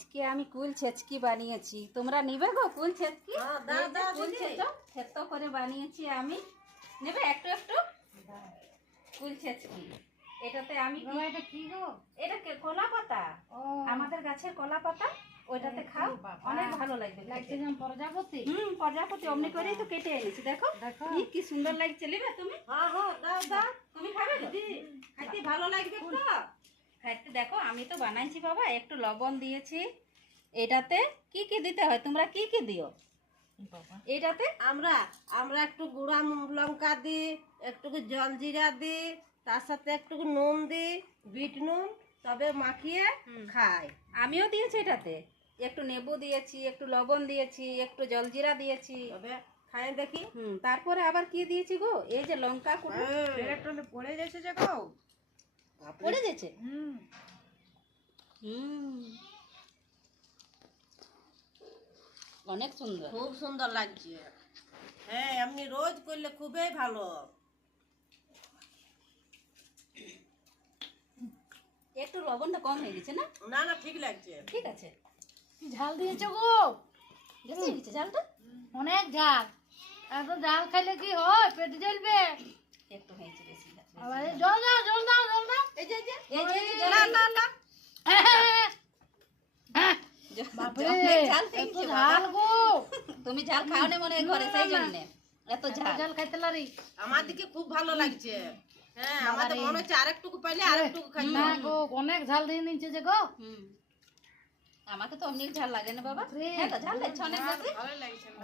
আজকে আমি কুল ছেচকি বানিয়েছি। তোমরা নিবে গো কুল ছেচকি? কুল ছেচো থেতো করে বানিয়েছি আমি। নেবে একটু একটু কুল ছেচকি। এটাতে আমি এটা কি গো? এটা কলা পাতা, আমাদের গাছের কলা পাতা, ওইটাতে খাও, অনেক ভালো লাগবে। লাগছে যেমন প্রজাপতি। প্রজাপতি অমনি করেই তো কেটে এনেছি। দেখো দেখো কি সুন্দর লাগছে। নেবে তুমি? দাও দাও, তুমি খাবে দিদি? খাইতে ভালো লাগবে তো খাইতে। দেখো আমি তো বানাইছি বাবা, একটু লবণ দিয়েছি। এটাতে কি কি দিতে হয়, তোমরা কি কি দিও এটাতে? আমরা আমরা একটু গুঁড়া লঙ্কা দিই, একটু জলজিরা দিই, তার সাথে একটু নুন দিই, বিট নুন, তবে মাখিয়ে খাই। আমিও দিয়েছি এটাতে, একটু লেবু দিয়েছি, একটু লবণ দিয়েছি, একটু জলজিরা দিয়েছি। তবে খাই দেখি। তারপরে আবার কি দিয়েছি গো, এই যে লঙ্কা কুটো পড়ে যাচ্ছে যে গো। পড়ে গেছে। অনেক সুন্দর, খুব সুন্দর লাগছে। হ্যাঁ, আপনি রোজ করলে খুবই ভালো। একটু লবণটা কম হয়ে গেছে না? না না, ঠিক লাগছে। ঠিক আছে। ঝাল দিয়েছো গো? বেশি হয়ে গেছে ঝালটা? অনেক ঝাল। এত ঝাল খাইলে কি হয়? পেট জ্বলবে। একটু হয়েছে বেশি। আবার জল দাও, জল দাও, জল দাও। এই যে এই যে না না না, বাপরে, অনেক ঝাল এত খেয়েছে ঝাল বাবা। গো। তুমি ঝাল খাও না মনে হয় ঘরে, সেই জন্য এত এত ঝাল। ঝাল খাইতে লারি আমার দিকে খুব ভালো লাগছে। হ্যাঁ, আমাদের মনে হচ্ছে আরেকটুকু পাইলে আরেকটুকু খাই। না গো, অনেক ঝাল দিয়ে নিচ্ছে যে গো। আমাকে তো অনেক ঝাল লাগে না বাবা। বাপরে। হ্যাঁ তো ঝাল লাগছে অনেক বেশি। ভালো লাগছে না।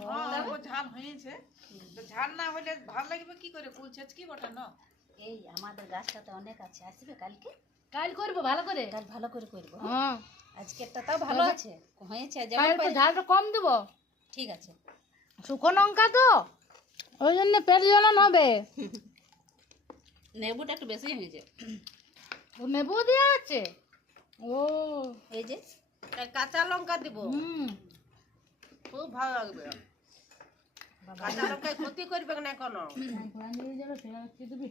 ঝাল হয়েছে তো ঝাল না হলে ভালো লাগবে কি করে? কুল ছেচকি বটে না। এই আমাদের গাছটাতে অনেক আছে, আসবে কালকে? কাল করবো ভালো করে। কাল ভালো করে করবো। হ্যাঁ, আজকে একটা তাও ভালো আছে, হয়েছে যেমন কাল তো ঝালটা কম দিব। ঠিক আছে। শুকনো লঙ্কা তো, ওই জন্য পেট জ্বলন হবে। নেবুটা একটু বেশি হয়েছে। ও নেবু দেওয়া আছে। ও, এই যে কাঁচা লঙ্কা দিব, খুব ভালো লাগবে। কাঁচা লঙ্কায় ক্ষতি করবে না কোনো। নিয়ে যাবে, ফেরা দিবি।